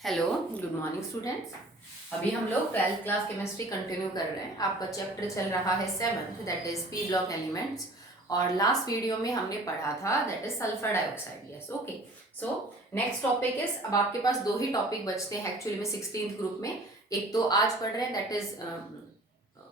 Hello, good morning students. अभी हम लोग 12th क्लास केमिस्ट्री कंटिन्यू कर रहे हैं। आपका चैप्टर चल रहा है 7th, that is P block elements. और लास्ट वीडियो में हमने पढ़ा था that is sulphur dioxide. Yes, okay. So next topic is, अब आपके पास दो ही टॉपिक बचते हैं एक्चुअली में 16th ग्रुप में। एक तो आज पढ़ रहे हैं that is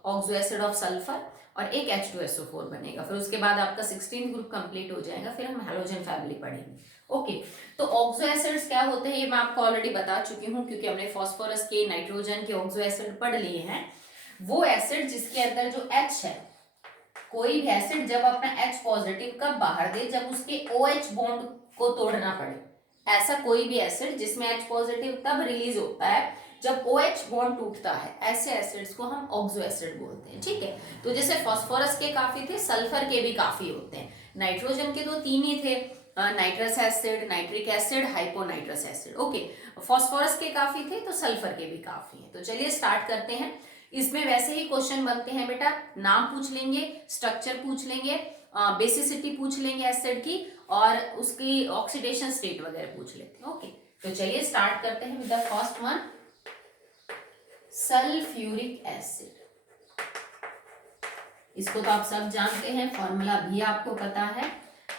oxo acid of sulphur, और एक H2SO4 बनेगा। फिर उसके बाद आपका 16th ग्रुप कंप्लीट हो जाएगा, फिर हम हैलोजन फैमिली पढ़ेंगे। ओके, तो ऑक्सो एसिड्स क्या होते हैं ये मैं आपको ऑलरेडी बता चुकी हूँ, क्योंकि हमने फास्फोरस के, नाइट्रोजन के ऑक्सो एसिड पढ़ लिए हैं। वो एसिड जिसके अंदर जो H है, कोई भी एसिड जब अपना H पॉजिटिव कब बाहर दे, जब उसके OH बॉन्ड को तोड़ना पड़े। ऐसा कोई भी एसिड जिसमें H पॉजिटिव तब रिलीज होता है जब OH बॉन्ड टूटता है, ऐसे एसिड्स को हम ऑक्सो एसिड बोलते हैं। ठीक है, तो जैसे फास्फोरस के काफी थे, सल्फर के भी काफी होते हैं। नाइट्रोजन के तो 3 ही थे, nitrous acid, nitric acid, hyponitrous acid. Okay, phosphorus के काफी थे तो सल्फर के भी काफी हैं। तो चलिए स्टार्ट करते हैं। इसमें वैसे ही क्वेश्चन बनते हैं बेटा, नाम पूछ लेंगे, स्ट्रक्चर पूछ लेंगे, बेसिसिटी पूछ लेंगे एसिड की, और उसकी ऑक्सीडेशन स्टेट वगैरह पूछ लेते हैं। ओके, तो चलिए स्टार्ट करते हैं with the first one, sulphuric acid. इसको तो आप सब जानते हैं, फॉर्मूला भी आपको पता है,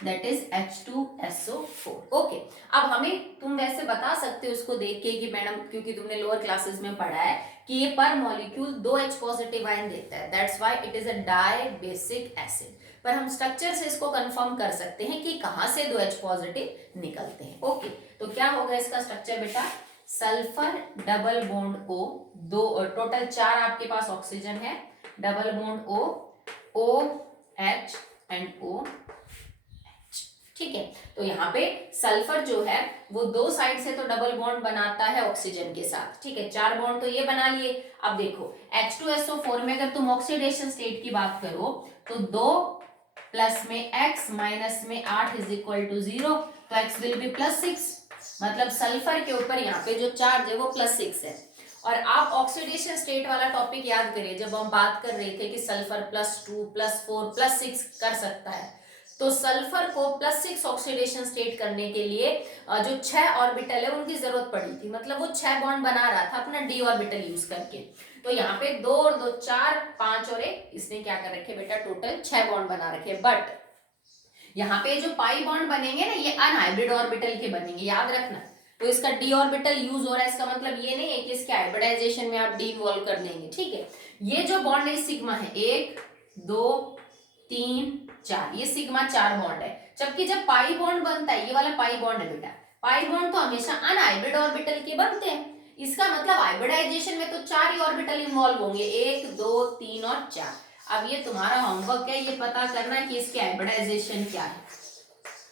दैट इज H2SO4। ओके, अब हमें तुम वैसे बता सकते हो उसको देख के कि मैडम, क्योंकि तुमने लोअर क्लासेस में पढ़ा है कि ये पर मॉलिक्यूल 2 H पॉजिटिव आयन देता है, that's why it is a dibasic acid. पर हम स्ट्रक्चर से इसको कंफर्म कर सकते हैं कि कहां से 2 H पॉजिटिव निकलते हैं। ओके, तो क्या होगा इसका स्ट्रक्चर बेटा, सल्फर डबल बॉन्ड O, दो टोटल 4 आपके पास ऑक्सीजन है, double bond O, OH and O। ठीक है, तो यहाँ पे सल्फर जो है वो दो साइड से तो डबल बॉन्ड बनाता है ऑक्सीजन के साथ। ठीक है, 4 बॉन्ड तो ये बना लिए। अब देखो H2SO4 में अगर तुम ऑक्सीडेशन स्टेट की बात करो तो 2 प्लस में x माइनस में 8 इज इक्वल टू 0, तो x विल बी +6, मतलब सल्फर के ऊपर यहाँ पे जो चार्ज है वो +6 है। और आप ऑक्सीडेशन स्टेट वाला टॉपिक याद करिए, जब हम बात कर रहे थे कि सल्फर +2 +4 +6 कर सकता है, तो सल्फर को +6 ऑक्सीडेशन स्टेट करने के लिए जो 6 ऑर्बिटल है उनकी जरूरत पड़ी थी, मतलब वो 6 बॉन्ड बना रहा था अपना d ऑर्बिटल यूज करके। तो यहाँ पे 2 और 2 4, 5 और 1, इसने क्या कर रखे बेटा, टोटल 6 बॉन्ड बना रखे। बट यहाँ पे जो पाई बॉन्ड बनेंगे ना, ये अनहाइब्रिड ऑर्बिटल के बनेंगे, याद रखना। तो इसका d ऑर्बिटल यूज हो रहा है, इसका मतलब ये नहीं है कि इसके हाइब्रिडाइजेशन में आप d इन्वॉल्व कर लेंगे। ठीक है, ये जो बॉन्ड है सिग्मा है, 1 2 3 4, ये सिग्मा 4 बॉन्ड है। जबकि जब पाई बॉन्ड बनता है, ये वाला पाई बॉन्ड है बेटा, पाई बॉन्ड तो हमेशा अनहाइब्रिड ऑर्बिटल के बनते हैं। इसका मतलब हाइब्रिडाइजेशन में तो 4 ही ऑर्बिटल इन्वॉल्व होंगे, 1 2 3 और 4। अब ये तुम्हारा होमवर्क है, ये पता करना कि इसके हाइब्रिडाइजेशन क्या है।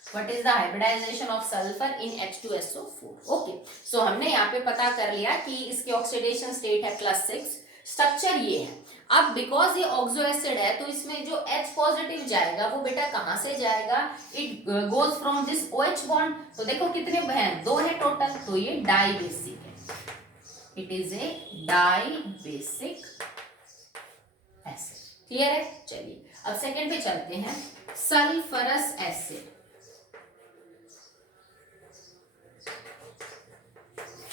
What is the hybridization of sulfur in H2SO4? Okay, so हमने यहाँ पे पता कर लिया कि इसकी ऑक्सीडेशन स्टेट है +6, स्ट्रक्चर ये है। अब बिकॉज ये ऑक्सो एसिड है, तो इसमें जो H पॉजिटिव जाएगा वो बेटा कहाँ से जाएगा, it goes from this OH bond. तो देखो कितने हैं, 2 है टोटल, तो ये डाई बेसिक है, it is a dibasic acid. Clear है? चलिए अब सेकेंड पे चलते हैं, sulphurous acid.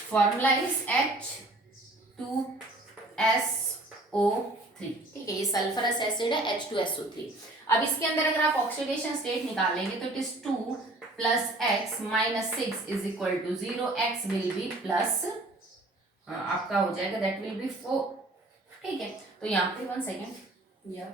Formula is H2SO3। ठीक है, ये सल्फरस एसिड है, H2SO3। अब इसके अंदर अगर आप ऑक्सीडेशन स्टेट निकालेंगे तो it is 2 + x - 6 is equal to 0, x will be plus, आपका हो जाएगा दैट विल बी 4। ठीक है, तो यहाँ पे 1 सेकेंड, या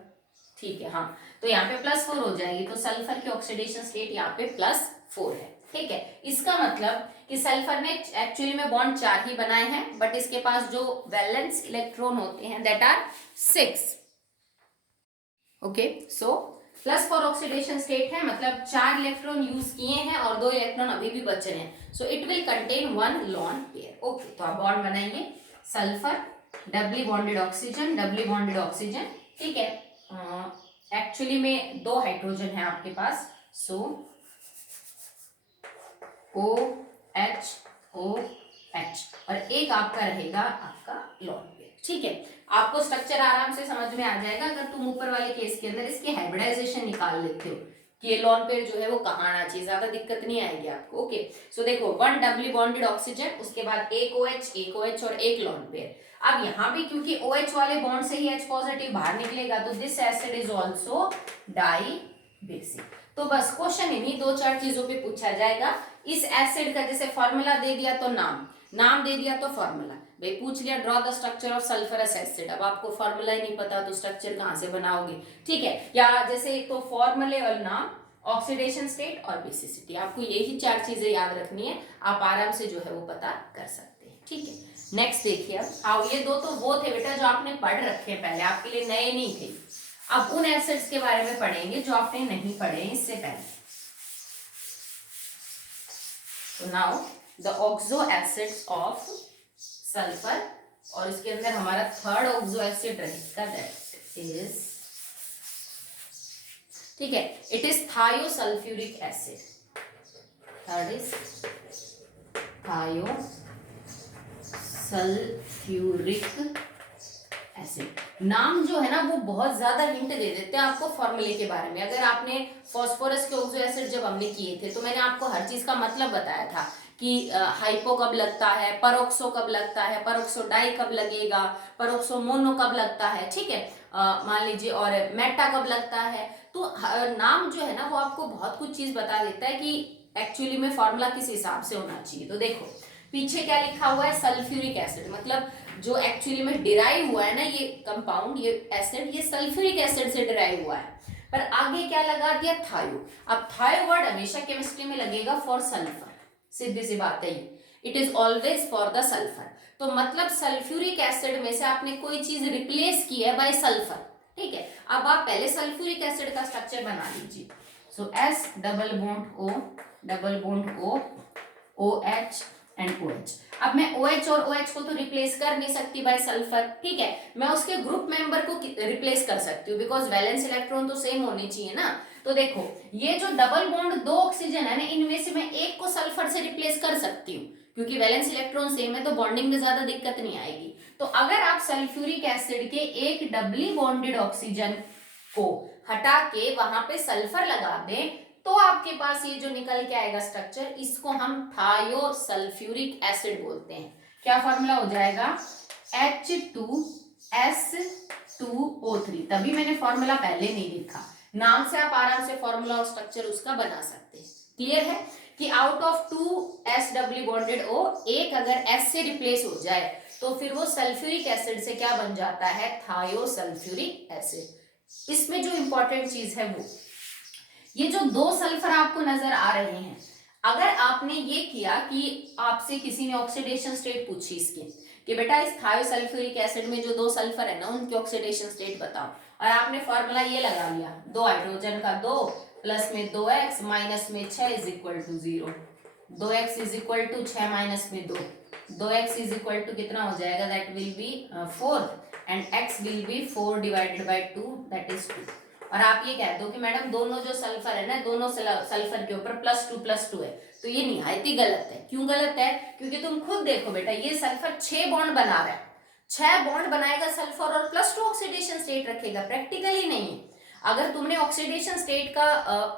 ठीक है, हाँ, तो यहाँ पे +4 हो जाएगी, तो सल्फर की ऑक्सीडेशन स्टेट यहाँ पे +4 है। ठीक है, इसका मतलब कि सल्फर ने एक्चुअली में बॉन्ड 4 ही बनाए हैं, बट इसके पास जो वैलेंस इलेक्ट्रॉन होते हैं that are 6। Okay, so +4 oxidation state है, मतलब 4 इलेक्ट्रॉन यूज किए हैं और 2 इलेक्ट्रॉन अभी भी बचे हैं, so it will contain 1 lone pair. Okay, तो आप बॉन्ड बनाएंगे, sulphur doubly bonded oxygen, doubly bonded oxygen. ठीक है, एक्चुअली में 2 हाइड्रोजन है आपके पास, सो OH OH, और एक आपका रहेगा आपका लोन पेयर। ठीक है, आपको स्ट्रक्चर आराम से समझ में आ जाएगा अगर तुम ऊपर वाले केस के अंदर इसकी हाइब्रिडाइजेशन निकाल लेते हो कि ये लोन पेयर जो है वो कहाँ आना चाहिए, ज्यादा दिक्कत नहीं आएगी आपको। ओके, सो देखो 1 डबली बॉन्डेड ऑक्सीजन, उसके बाद एक OH और एक लोन पेयर। अब यहाँ भी क्योंकि OH वाले बॉन्ड से ही H पॉजिटिव बाहर निकलेगा, तो this acid is also dibasic. तो बस क्वेश्चन इन्हीं दो चार चीजों पे पूछा जाएगा। इस एसिड का जैसे फॉर्मूला दे दिया तो नाम दे दिया तो फॉर्मूला। भाई पूछ लिया draw the structure of sulphurous acid, अब आपको फॉर्मूला ही नहीं पता तो स्ट्रक्चर कहाँ से बनाओगे, ठीक है। या जैसे एक तो फॉर्मूले और नाम, ऑक्सीडेशन स्टेट और बेसिसिटी, आपको यही चार चीजें याद रखनी है, आप आराम से जो है वो पता कर सकते हैं, ठीक है। नेक्स्ट देखिए, अब ये दो तो वो थे बेटा जो आपने पढ़ रखे पहले, आपके लिए नए नहीं थे। अब उन एसिड्स के बारे में पढ़ेंगे जो आपने नहीं पढ़े इससे पहले। तो now the oxo acids of sulphur, और इसके अंदर हमारा थर्ड ऑक्सो एसिड रहेगा, दैट इज, ठीक है, it is thiosulphuric acid. Third is thiosulphuric acid. नाम जो है ना वो बहुत ज्यादा हिंट दे देते हैं आपको फॉर्मूले के बारे में। अगर आपने फास्फोरस के ऑक्सो एसिड जब हमने किए थे तो मैंने आपको हर चीज का मतलब बताया था कि हाइपो कब लगता है, परोक्सो कब लगता है, परोक्सो डाई कब लगेगा, परोक्सो मोनो कब लगता है, ठीक है, मान लीजिए, और मेटा कब लगता है। तो नाम जो है ना वो आपको बहुत कुछ चीज बता देता है कि एक्चुअली में फॉर्मूला किस हिसाब से होना चाहिए। तो देखो पीछे क्या लिखा हुआ है, सल्फ्यूरिक एसिड, मतलब जो एक्चुअली में डिराइव हुआ है ना ये कंपाउंड, ये एसिड, ये सल्फ्यूरिक एसिड से डिराइव हुआ है, पर आगे क्या लगा दिया, थायो। अब थायो वर्ड हमेशा केमिस्ट्री में लगेगा फॉर सल्फर, सीधी सी बात है, it is always for the sulphur. तो मतलब सल्फ्यूरिक एसिड में से आपने कोई चीज रिप्लेस की है बाय सल्फर, ठीक है। अब आप पहले सल्फ्यूरिक एसिड का स्ट्रक्चर बना लीजिए। सो S double bond O OH and OH। अब मैं OH और OH को तो रिप्लेस कर नहीं सकती बाय सल्फर, ठीक है, मैं उसके ग्रुप मेंबर को रिप्लेस कर सकती हूँ, बिकॉज वैलेंस इलेक्ट्रॉन तो सेम होनी चाहिए ना। तो देखो ये जो डबल बॉन्ड दो ऑक्सीजन है ना, इनमें से मैं एक को सल्फर से रिप्लेस कर सकती हूँ, क्योंकि वैलेंस इलेक्ट्रॉन सेम है तो बॉन्डिंग में ज्यादा दिक्कत नहीं आएगी। तो अगर आप सल्फ्यूरिक एसिड के एक डबली बॉन्डेड ऑक्सीजन को हटा के वहां पे सल्फर लगा दें तो आपके पास ये जो निकल के आएगा स्ट्रक्चर, इसको हम थायोसल्फ्यूरिक एसिड बोलते हैं। क्या फॉर्मूला हो जाएगा, H2S2O3। तभी मैंने फॉर्मूला पहले नहीं लिखा, नाम से आप आराम से फॉर्मूला और स्ट्रक्चर उसका बना सकते हैं। क्लियर है कि out of 2S doubly bonded O, एक अगर S से रिप्लेस हो जाए तो फिर वो सल्फ्यूरिक एसिड से क्या बन जाता है, थायोसल्फ्यूरिक एसिड। इसमें जो इंपॉर्टेंट चीज है वो ये जो दो सल्फर आपको नजर आ रहे हैं, अगर आपने ये किया कि आपसे किसी ने ऑक्सीडेशन स्टेट पूछी इसकी कि बेटा इस थायोसल्फ्यूरिक एसिड में जो दो सल्फर है ना उनकी ऑक्सीडेशन स्टेट बताओ, और आपने फॉर्मूला ये लगा लिया, दो हाइड्रोजन का 2 प्लस में 2x माइनस में 6 is equal to 0, 2x is equal to 6 minus में 2, 2x इज इक्वल टू कितना हो जाएगा, that will be 4 and x will be 4 divided by 2 that is 2। और आप ये कह दो कि मैडम दोनों जो सल्फर है ना, दोनों सल्फर के ऊपर +2 है, तो ये निहायत ही गलत है। क्यों गलत है, क्योंकि तुम खुद देखो बेटा ये सल्फर 6 बॉन्ड बना रहा है, 6 बॉन्ड बनाएगा सल्फर और +2 ऑक्सीडेशन स्टेट रखेगा, प्रैक्टिकली नहीं है। अगर तुमने ऑक्सीडेशन स्टेट का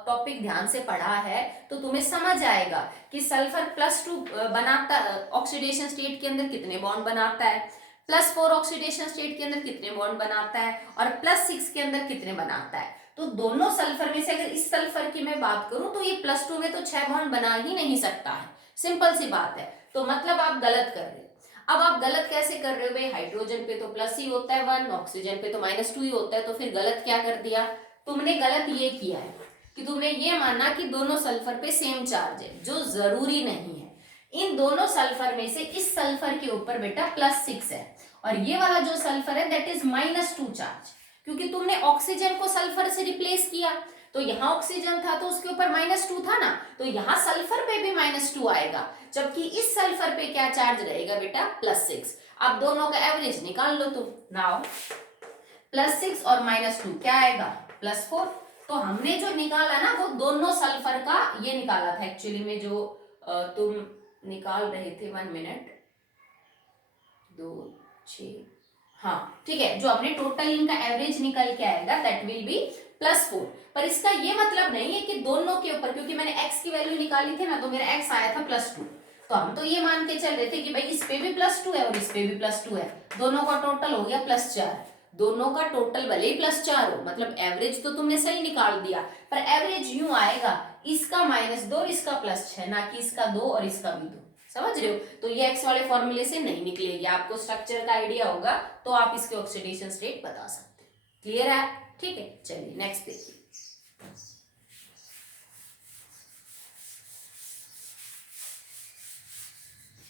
टॉपिक ध्यान से पढ़ा है तो तुम्हें समझ आएगा कि सल्फर +2 बनाता, ऑक्सीडेशन स्टेट के अंदर कितने बॉन्ड बनाता है, +4 ऑक्सीडेशन स्टेट के अंदर कितने बॉन्ड बनाता है, और +6 के अंदर कितने बनाता है। तो दोनों सल्फर में से अगर इस सल्फर की मैं बात करूं तो ये +2 में तो 6 बॉन्ड बना ही नहीं सकता है, सिंपल सी बात है। तो मतलब आप गलत कर रहे हो। अब आप गलत कैसे कर रहे हो भाई, हाइड्रोजन पे तो प्लस ही होता है 1, ऑक्सीजन पे तो -2 ही होता है, तो फिर गलत क्या कर दिया तुमने, गलत ये किया है कि तुमने ये माना कि दोनों सल्फर पे सेम चार्ज है, जो जरूरी नहीं है। इन दोनों सल्फर में से इस सल्फर के ऊपर बेटा +6 है, और ये वाला जो सल्फर है दैट इज -2 चार्ज, क्योंकि तुमने ऑक्सीजन को सल्फर से रिप्लेस किया, तो यहाँ ऑक्सीजन था तो उसके ऊपर -2 था ना, तो यहाँ सल्फर पे भी -2 आएगा, जबकि इस सल्फर पे क्या चार्ज रहेगा बेटा, +6। अब दोनों का एवरेज निकाल लो तुम। नाउ +6 और -2 क्या आएगा, +4। तो हमने जो निकाला ना वो दोनों सल्फर का ये निकाला था, एक्चुअली में जो तुम निकाल रहे थे, 1 मिनट, 2 6, हाँ ठीक है, जो हमने टोटल इनका एवरेज निकल के आएगा दैट विल बी +4। पर इसका ये मतलब नहीं है कि दोनों के ऊपर, क्योंकि मैंने x की वैल्यू निकाली थी ना, तो मेरा x आया था +2, तो हम तो ये मान के चल रहे थे कि भाई इस पे भी +2 है और इस पे भी +2 है, दोनों का टोटल हो गया +4। दोनों का टोटल भले ही +4 हो, मतलब एवरेज तो तुमने सही निकाल दिया, पर एवरेज यूं आएगा, इसका -2 और इसका +6, ना कि इसका 2 और इसका भी 2। समझ रहे हो? तो ये एक्स वाले फॉर्मूले से नहीं निकलेगी। आपको स्ट्रक्चर का आइडिया होगा तो आप इसके ऑक्सीडेशन स्टेट बता सकते हैं। क्लियर है? ठीक है, चलिए नेक्स्ट देखिए।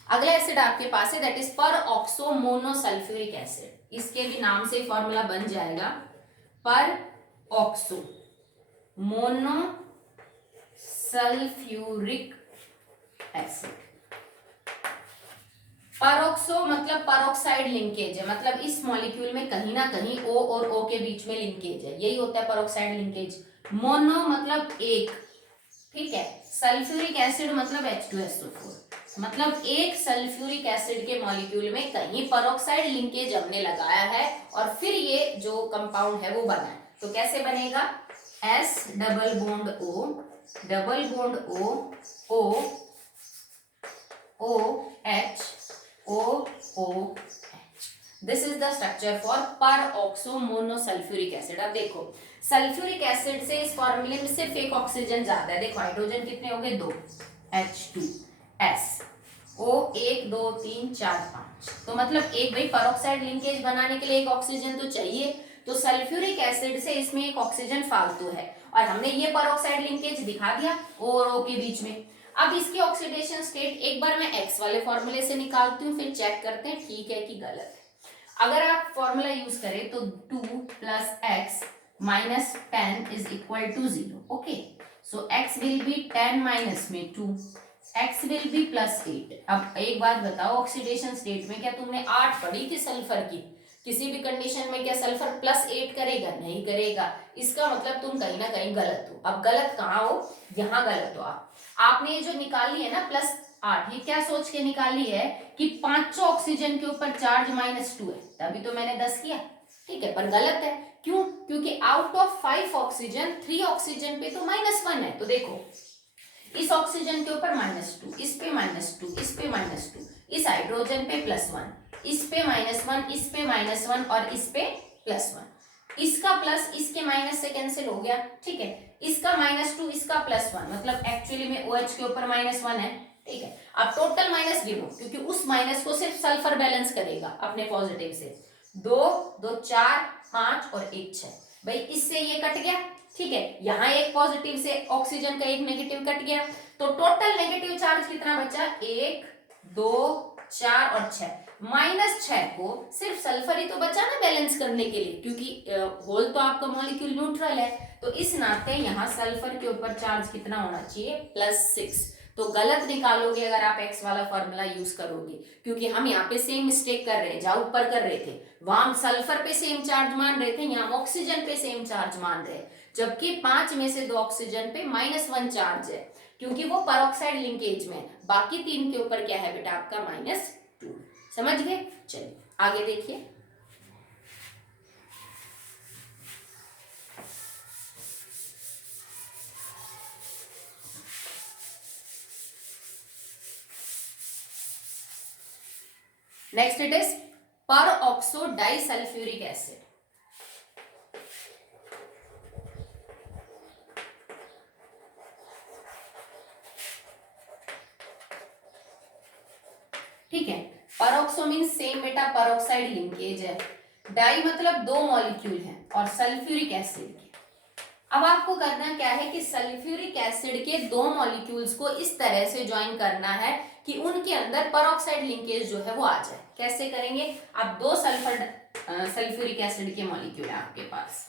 अगला एसिड आपके पास है, दैट इज पर ऑक्सो मोनोसल्फ्यूरिक एसिड। इसके भी नाम से फॉर्मूला बन जाएगा, पर oxo mono sulphuric acid. Peroxo मतलब परऑक्साइड लिंकेज है, मतलब इस मॉलिक्यूल में कहीं ना कहीं O और O के बीच में लिंकेज है, यही होता है परऑक्साइड लिंकेज। मोनो मतलब एक, ठीक है। सल्फ्यूरिक एसिड मतलब H2SO4, मतलब एक सल्फ्यूरिक एसिड के मॉलिक्यूल में कहीं परऑक्साइड लिंकेज हमने लगाया है और फिर ये जो कंपाउंड है वो बना है। तो कैसे बनेगा? S double bond O double bond O O OH OOH। This is the structure for peroxo monosulphuric acid. अब देखो सल्फ्यूरिक एसिड से इस फॉर्मूले में सिर्फ एक ऑक्सीजन ज्यादा है, देखो हाइड्रोजन कितने हो गए? 2, H2S O 1 2 3 4 5, तो मतलब एक, भाई परऑक्साइड लिंकेज बनाने के लिए एक ऑक्सीजन तो चाहिए, तो सल्फ्यूरिक एसिड से इसमें एक ऑक्सीजन फालतू है और हमने ये परऑक्साइड लिंकेज दिखा दिया O और O के बीच में। अब इसकी ऑक्सीडेशन स्टेट एक बार मैं एक्स वाले फॉर्मूले से निकालती हूँ, फिर चेक करते हैं ठीक है कि गलत है। अगर आप फॉर्मूला यूज करें तो 2 + x - 10 is equal to 0। Okay, so x will be 10 minus में 2, x विल बी +8। अब एक बात बताओ, ऑक्सीडेशन स्टेट में क्या तुमने 8 पढ़ी थी सल्फर की? किसी भी कंडीशन में क्या सल्फर +8 करेगा? नहीं करेगा। इसका मतलब तुम कहीं ना कहीं गलत हो। अब गलत कहाँ हो? यहाँ गलत हो आप। आपने ये जो निकाली है ना +8, ये क्या सोच के निकाली है कि पांचों ऑक्सीजन के ऊपर चार्ज -2 है, तभी तो मैंने 10 किया, ठीक है। पर गलत है, क्यों? क्योंकि आउट ऑफ 5 ऑक्सीजन 3 ऑक्सीजन पे तो -1 है। तो देखो इस ऑक्सीजन के ऊपर -2, इस पे -2, इस पे -2, इस हाइड्रोजन पे +1, इस पे -1, इस पे -1 और इस पे +1। इसका प्लस इसके माइनस से कैंसिल हो गया, ठीक है। इसका -2, इसका +1, मतलब एक्चुअली में OH के ऊपर -1 है, ठीक है। अब टोटल माइनस गिनो, क्योंकि उस माइनस को सिर्फ सल्फर बैलेंस करेगा अपने पॉजिटिव से। 2 2 4 5 और 1 6, भाई इससे ये कट गया, ठीक है। यहाँ एक पॉजिटिव से ऑक्सीजन का एक नेगेटिव कट गया, तो टोटल नेगेटिव चार्ज कितना बचा? 1 2 4 और 6। -6 को सिर्फ सल्फर ही तो बचा ना बैलेंस करने के लिए, क्योंकि होल तो आपका मॉलिक्यूल न्यूट्रल है, तो इस नाते यहाँ सल्फर के ऊपर चार्ज कितना होना चाहिए? +6। तो गलत निकालोगे अगर आप एक्स वाला फॉर्मूला यूज करोगे, क्योंकि हम यहाँ पे सेम मिस्टेक कर रहे हैं जहां ऊपर कर रहे थे, वहां हम सल्फर पे सेम चार्ज मान रहे थे, यहाँ ऑक्सीजन पे सेम चार्ज मान रहे हैं, जबकि 5 में से 2 ऑक्सीजन पे -1 चार्ज है, क्योंकि वो परऑक्साइड लिंकेज में। बाकी 3 के ऊपर क्या है बेटा? आपका -2। समझ गए? चलिए आगे देखिए। Next it is peroxo disulphuric acid. ठीक है, परऑक्सो मीन सेम बेटा, परऑक्साइड लिंकेज है। डाई मतलब 2 मॉलिक्यूल हैं और सल्फ्यूरिक एसिड के। अब आपको करना क्या है कि सल्फ्यूरिक एसिड के 2 मॉलिक्यूल्स को इस तरह से ज्वाइन करना है कि उनके अंदर परऑक्साइड लिंकेज जो है वो आ जाए। कैसे करेंगे? आप 2 सल्फ्यूरिक एसिड के मॉलिक्यूल है आपके पास,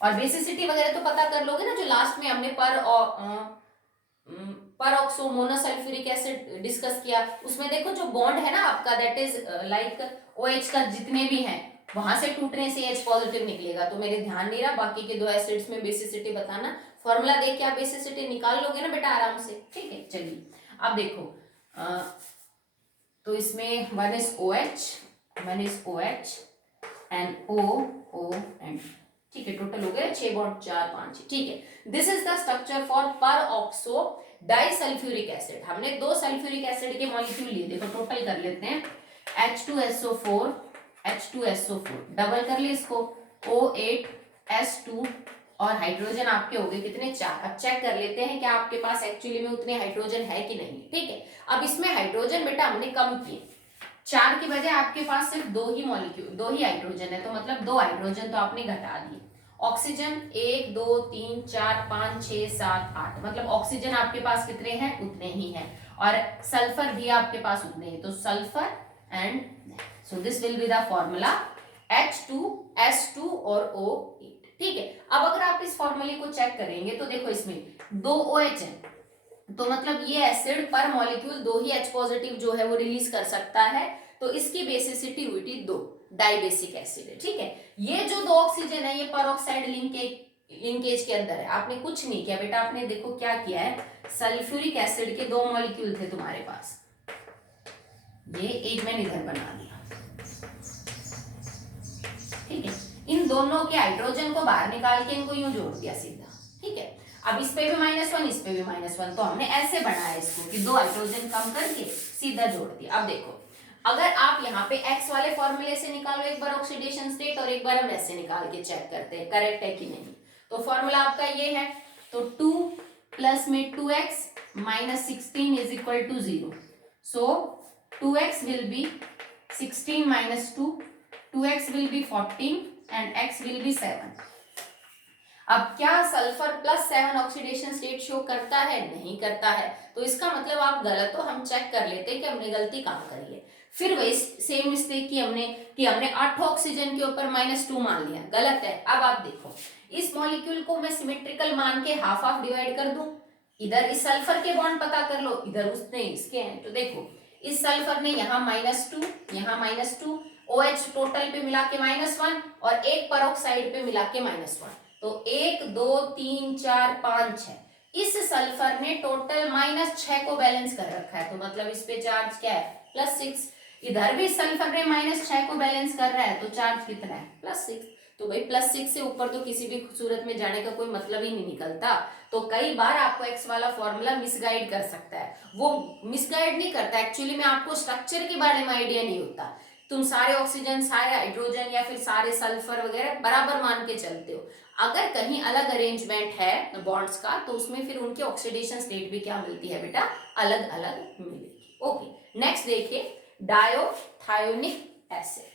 और बेसिसिटी वगैरह तो पता कर लोगे ना, जो लास्ट में हमने परऑक्सो मोनोसल्फ्यूरिक एसिड डिस्कस किया, उसमें देखो जो बॉन्ड है ना आपका, दैट इज लाइक OH का जितने भी हैं वहां से टूटने से H पॉजिटिव निकलेगा। तो मेरे ध्यान नहीं रहा, बाकी के 2 एसिड्स में बेसिसिटी बताना, फॉर्मूला देख के आप बेसिसिटी निकाल लोगे ना बेटा आराम से, ठीक है। चलिए अब देखो, तो इसमें 1 is OH NOON, ठीक है, टोटल हो गया 6 बॉन्ड, 4 5, ठीक है। This is the structure for पर ऑक्सो डाइसल्फ्यूरिक एसिड। हमने 2 सल्फ्यूरिक एसिड के मॉलिक्यूल लिए, देखो टोटल कर लेते हैं, H2SO4 H2SO4, डबल कर ले इसको, O8S2 और हाइड्रोजन आपके हो गए कितने, 4। अब चेक कर लेते हैं कि आपके पास एक्चुअली में उतने हाइड्रोजन है कि नहीं, ठीक है। अब इसमें हाइड्रोजन बेटा हमने कम किए, 4 की बजाय आपके पास सिर्फ 2 ही मॉलिक्यूल, 2 ही हाइड्रोजन है, तो मतलब 2 हाइड्रोजन तो आपने घटा दिए। ऑक्सीजन 1 2 3 4 5 6 7 8, मतलब ऑक्सीजन आपके पास कितने हैं, उतने ही हैं, और सल्फर भी आपके पास उतने हैं, तो sulphur and, so this will be the formula H2S2 और O8, ठीक है। अब अगर आप इस फॉर्मूले को चेक करेंगे तो देखो इसमें 2 OH है, तो मतलब ये एसिड पर मॉलिक्यूल 2 ही H पॉजिटिव जो है वो रिलीज कर सकता है, तो इसकी बेसिसिटी हुई थी 2, डाइबेसिक एसिड है, ठीक है। ये जो 2 ऑक्सीजन है ये परऑक्साइड लिंकेज के अंदर है, आपने कुछ नहीं किया बेटा, आपने देखो क्या किया है, सल्फ्यूरिक एसिड के 2 मॉलिक्यूल थे तुम्हारे पास, ये एक मैंने इधर बना दिया, ठीक है। इन दोनों के हाइड्रोजन को बाहर निकाल के इनको यूं जोड़ दिया सीधा, ठीक है। अब इस पे भी -1, इस पे भी -1, तो हमने ऐसे बनाया इसको कि 2 हाइड्रोजन कम करके सीधा जोड़ दिया। अब देखो, अगर आप यहाँ पे x वाले फॉर्मूले से निकालो एक बार ऑक्सीडेशन स्टेट, और एक बार हम ऐसे निकाल के चेक करते हैं करेक्ट है कि नहीं, तो फॉर्मूला आपका ये है, तो 2 प्लस में 2x minus 16 is equal to 0, so 2x will be 16 minus 2, 2x will be 14 and x will be 7। अब क्या सल्फर +7 ऑक्सीडेशन स्टेट शो करता है, नहीं करता है, तो इसका मतलब आप गलत हो, हम चेक कर लेते हैं कि हमने गलती कहाँ करी है। फिर वही सेम मिस्टेक की हमने 8 ऑक्सीजन के ऊपर -2 मान लिया, गलत है। अब आप देखो, इस मॉलिक्यूल को मैं सिमेट्रिकल मान के हाफ हाफ डिवाइड कर दूं, इधर इस सल्फर के बॉन्ड पता कर लो, इधर उसने इसके हैं, तो देखो इस सल्फर ने यहाँ -2, यहाँ -2, OH टोटल पे मिला के -1 और एक परऑक्साइड पे मिला के -1, तो 1 2 3 4 5 6, इस सल्फर ने टोटल -6 को बैलेंस कर रखा है, तो मतलब इस पे चार्ज क्या है, +6। इधर भी सल्फर ने -6 को बैलेंस कर रहा है, तो चार्ज कितना है, +6। तो भाई +6 से ऊपर तो किसी भी सूरत में जाने का कोई मतलब ही नहीं निकलता। तो कई बार आपको एक्स वाला फॉर्मूला मिसगाइड कर सकता है, वो मिसगाइड नहीं करता, एक्चुअली में आपको स्ट्रक्चर के बारे में आइडिया नहीं होता, तुम सारे ऑक्सीजन, सारे हाइड्रोजन या फिर सारे सल्फर वगैरह बराबर मान के चलते हो। अगर कहीं अलग अरेंजमेंट है बॉन्ड्स का, तो उसमें फिर उनके ऑक्सीडेशन स्टेट भी क्या मिलती है बेटा, अलग अलग मिलेगी। ओके, नेक्स्ट देखिए, डायोथायोनिक एसिड।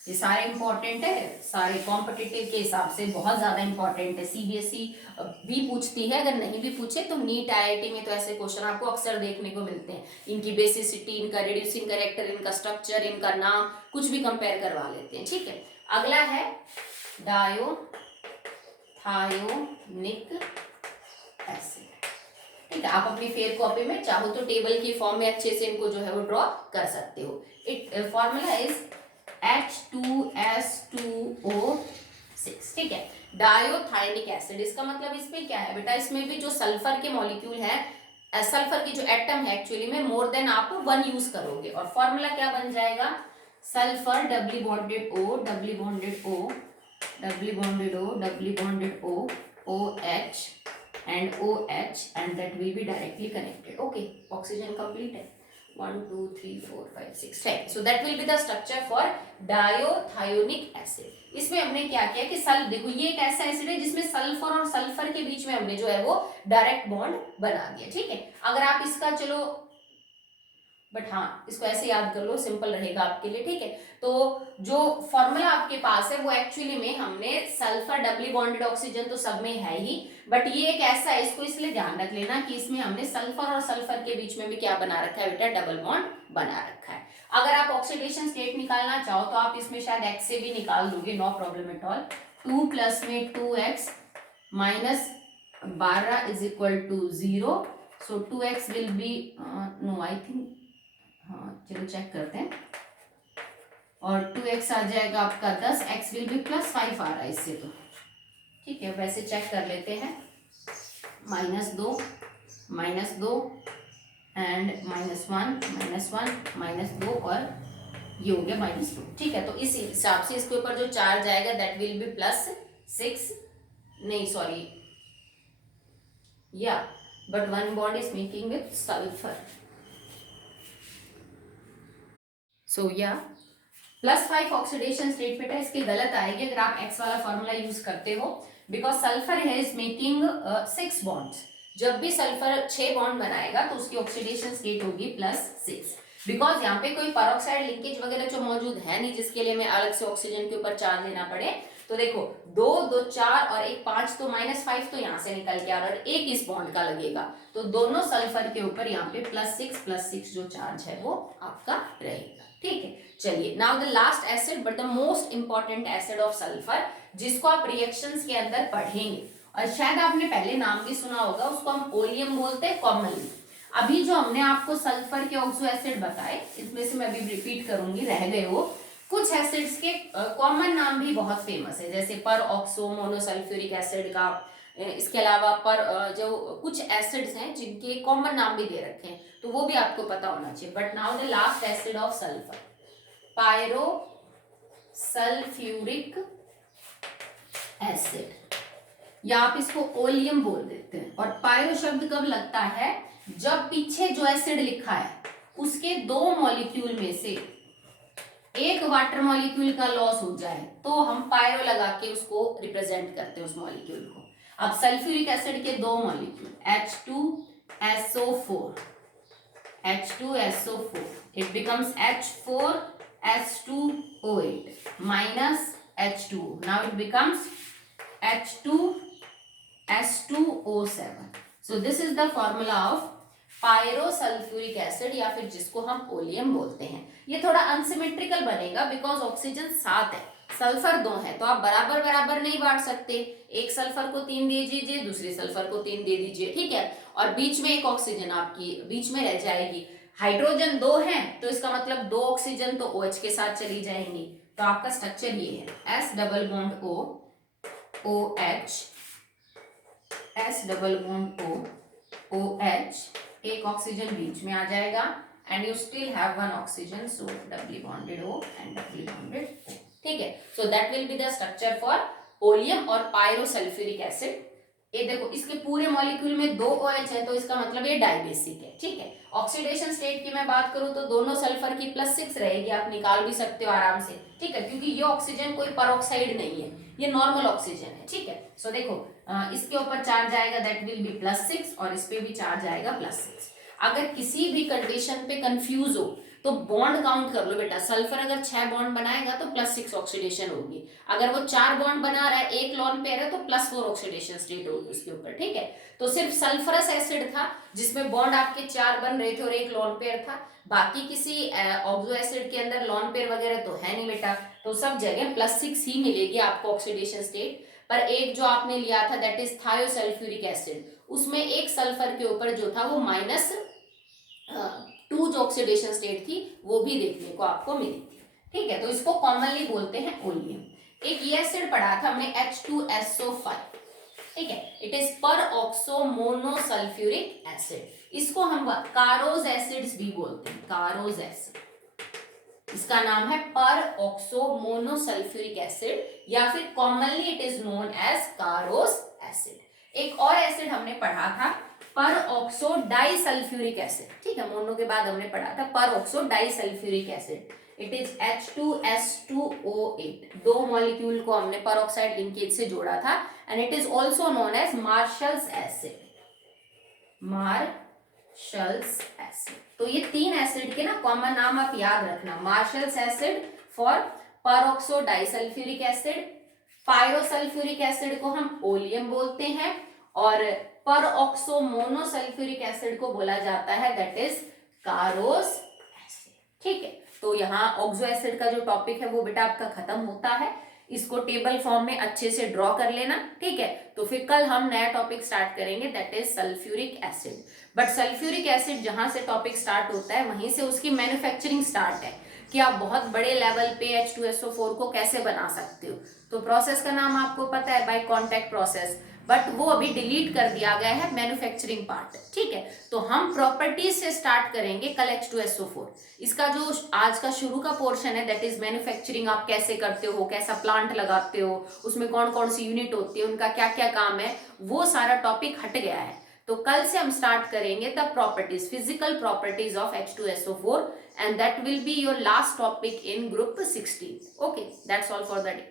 ये सारे इंपॉर्टेंट है, सारे कॉम्पिटिटिव के हिसाब से बहुत ज्यादा इंपॉर्टेंट है, सीबीएसई भी पूछती है, अगर नहीं भी पूछे तो नीट आईआईटी में तो ऐसे क्वेश्चन आपको अक्सर देखने को मिलते हैं, इनकी बेसिसिटी, इनका रिड्यूसिंग कैरेक्टर, इनका स्ट्रक्चर, इनका नाम कुछ भी कंपेयर करवा लेते हैं, ठीक है। अगला है डायोथायोनिक एसिड, ठीक है। आप अपनी फेयर कॉपी में चाहो तो टेबल की फॉर्म में अच्छे से इनको जो है वो ड्रॉ कर सकते हो। इट फॉर्मूला इज H2S2O6, ठीक है, डायोथायोनिक एसिड। इसका मतलब इसमें क्या है बेटा, इसमें भी जो सल्फर के मॉलिक्यूल है, सल्फर की जो एटम है एक्चुअली में मोर देन आप 1 यूज करोगे, और फॉर्मूला क्या बन जाएगा, sulphur doubly bonded O, doubly bonded O, doubly bonded O, doubly bonded O, OH and OH, and that will be directly connected. Okay, oxygen complete है, 1 2 3 4 5 6 7, so that will be the structure for dithionic acid. इसमें हमने क्या किया कि देखो ये एक ऐसा एसिड है जिसमें सल्फर और सल्फर के बीच में हमने जो है वो डायरेक्ट बॉन्ड बना दिया, ठीक है। अगर आप इसका चलो, बट हाँ इसको ऐसे याद कर लो, सिंपल रहेगा आपके लिए, ठीक है। तो जो फॉर्मूला आपके पास है वो एक्चुअली में हमने सल्फर डबली बॉन्डेड ऑक्सीजन तो सब में है ही, बट ये एक ऐसा है, इसको इसलिए ध्यान रख लेना कि इसमें हमने सल्फर और सल्फर के बीच में भी क्या बना रखा है बेटा, डबल बॉन्ड बना रखा है। अगर आप ऑक्सीडेशन स्टेट निकालना चाहो तो आप इसमें शायद x से भी निकाल दोगे, no problem at all. 2 plus में 2x minus 12 is equal to 0, so 2x will be, no I think, हाँ चलो चेक करते हैं, और 2x आ जाएगा आपका 10, x विल बी +5 आ रहा है इससे, तो ठीक है वैसे चेक कर लेते हैं, -2 -2 एंड -1 -2 और ये हो गया -2। ठीक है, तो इस हिसाब से इसके ऊपर जो चार्ज आएगा दैट विल बी +6, नहीं sorry, yeah but one bond is making with sulphur, so yeah +5 oxidation state बेटा इसके गलत आएगी अगर आप एक्स वाला फॉर्मूला यूज करते हो, बिकॉज सल्फर है इज मेकिंग 6 बॉन्ड्स। जब भी सल्फर 6 बॉन्ड बनाएगा तो उसकी ऑक्सीडेशन स्टेट होगी +6, बिकॉज यहाँ पे कोई पेरोक्साइड लिंकेज वगैरह जो मौजूद है नहीं जिसके लिए हमें अलग से ऑक्सीजन के ऊपर चार्ज लेना पड़े। तो देखो 2 2 4 और 1 5, तो -5 तो यहाँ से निकल के आ रहा है और 1 इस बॉन्ड का लगेगा, तो दोनों सल्फर के ऊपर यहाँ पे +6 जो चार्ज है वो आपका रहेगा। ठीक है, चलिए now the last acid but the most important acid of sulphur, जिसको आप रिएक्शंस के अंदर पढ़ेंगे और शायद आपने पहले नाम भी सुना होगा, उसको हम ओलियम बोलते हैं कॉमनली। अभी जो हमने आपको सल्फर के ऑक्सो एसिड बताए, इसमें से मैं अभी रिपीट करूंगी, रह गए वो कुछ एसिड्स के कॉमन नाम भी बहुत फेमस है, जैसे पर ऑक्सो मोनोसल्फ्यूरिक एसिड का, इसके अलावा पर जो कुछ एसिड्स हैं जिनके कॉमन नाम भी दे रखे हैं, तो वो भी आपको पता होना चाहिए। But now the last acid of sulphur, pyrosulphuric acid, या आप इसको ओलियम बोल देते हैं। और पायरो शब्द कब लगता है, जब पीछे जो एसिड लिखा है उसके 2 मॉलिक्यूल में से एक वाटर मॉलिक्यूल का लॉस हो जाए तो हम पायरो लगा के उसको रिप्रेजेंट करते हैं उस मॉलिक्यूल को। अब सल्फ्यूरिक एसिड के 2 molecule H2SO4, it becomes H4S2O8 minus H2O. Now it becomes H2S2O7. So this is the formula of pyrosulphuric acid, या फिर जिसको हम ओलियम बोलते हैं। ये थोड़ा अनसिमेट्रिकल बनेगा बिकॉज ऑक्सीजन 7 है, सल्फर 2 है, तो आप बराबर बराबर नहीं बांट सकते। एक सल्फर को 3 दे दीजिए, दूसरे सल्फर को 3 दे दीजिए, ठीक है, और बीच में एक ऑक्सीजन आपकी बीच में रह जाएगी। हाइड्रोजन 2 है तो इसका मतलब 2 ऑक्सीजन तो OH के साथ चली जाएंगी, तो आपका स्ट्रक्चर ये है S double bond O OH, S double bond O OH, एक ऑक्सीजन बीच में आ जाएगा and you still have 1 oxygen, so doubly bonded O and doubly bonded O। ठीक है, so that will be the structure for oleum और pyrosulphuric acid. ये देखो इसके पूरे मॉलिक्यूल में 2 OH है, तो इसका मतलब ये डाइबेसिक है। ठीक है, ऑक्सीडेशन स्टेट की मैं बात करूं तो दोनों सल्फर की +6 रहेगी, आप निकाल भी सकते हो आराम से। ठीक है, क्योंकि ये ऑक्सीजन कोई पेरोक्साइड नहीं है, ये नॉर्मल ऑक्सीजन है। ठीक है, सो देखो इसके ऊपर चार्ज आएगा दैट विल बी +6 और इस पे भी चार्ज आएगा +6। अगर किसी भी कंडीशन पे कंफ्यूज हो तो बॉन्ड काउंट कर लो बेटा, सल्फर अगर 6 बॉन्ड बनाएगा तो +6 ऑक्सीडेशन होगी, अगर वो 4 बॉन्ड बना रहा है, एक लॉन पेयर है तो +4 ऑक्सीडेशन स्टेट होगी उसके ऊपर। ठीक है, तो सिर्फ सल्फरस एसिड था जिसमें बॉन्ड आपके 4 बन रहे थे और एक लॉन पेयर था, बाकी किसी ऑक्सो एसिड के अंदर लॉन पेयर वगैरह तो है नहीं बेटा, तो सब जगह +6 ही मिलेगी आपको ऑक्सीडेशन स्टेट। पर एक जो आपने लिया था दैट इज थायोसल्फ्यूरिक एसिड, उसमें एक सल्फर के ऊपर जो था वो -2 जो ऑक्सीडेशन स्टेट थी वो भी देखने को आपको मिली थी। ठीक है, तो इसको कॉमनली बोलते हैं ओलियम। एक ये एसिड पढ़ा था हमने H2SO5, ठीक है, इट इज पर ऑक्सो मोनोसल्फ्यूरिक एसिड, इसको हम कारोज एसिड्स भी बोलते हैं, कारोज एसिड, इसका नाम है पर ऑक्सो मोनोसल्फ्यूरिक एसिड या फिर commonly it is known as Caro's acid. एक और एसिड हमने पढ़ा था पर ऑक्सो डाइसल्फ्यूरिक एसिड, ठीक है, मोनो के बाद हमने पढ़ा था peroxodisulphuric acid, it is H2S2O8, 2 molecule को हमने पर ऑक्साइड लिंकेज से जोड़ा था and it is also known as Marshall's acid, Marshall's acid. तो ये 3 एसिड के ना कॉमन नाम आप याद रखना, marshals acid for peroxo disulphuric acid, pyrosulphuric acid को हम ओलियम बोलते हैं और पर ऑक्सो मोनोसल्फ्यूरिक एसिड को बोला जाता है दैट इज कारोस एसिड। ठीक है, तो यहाँ ऑक्सो एसिड का जो टॉपिक है वो बेटा आपका खत्म होता है, इसको टेबल फॉर्म में अच्छे से ड्रॉ कर लेना। ठीक है, तो फिर कल हम नया टॉपिक स्टार्ट करेंगे that is sulphuric acid. But sulphuric acid जहां से टॉपिक स्टार्ट होता है वहीं से उसकी मैन्युफैक्चरिंग स्टार्ट है कि आप बहुत बड़े लेवल पे H2SO4 को कैसे बना सकते हो। तो प्रोसेस का नाम आपको पता है, बाय कॉन्टैक्ट प्रोसेस। बट वो अभी डिलीट कर दिया गया है मैन्युफैक्चरिंग पार्ट, ठीक है। तो हम प्रॉपर्टीज से स्टार्ट करेंगे कल H2SO4। इसका जो आज का शुरू का पोर्शन है दैट इज मैन्युफैक्चरिंग, आप कैसे करते हो, कैसा प्लांट लगाते हो, उसमें कौन कौन सी यूनिट होती है, उनका क्या क्या काम है, वो सारा टॉपिक हट गया है। तो कल से हम स्टार्ट करेंगे the properties, physical properties of H2SO4 and that will be your last topic in group 16. Okay, that's all for the day.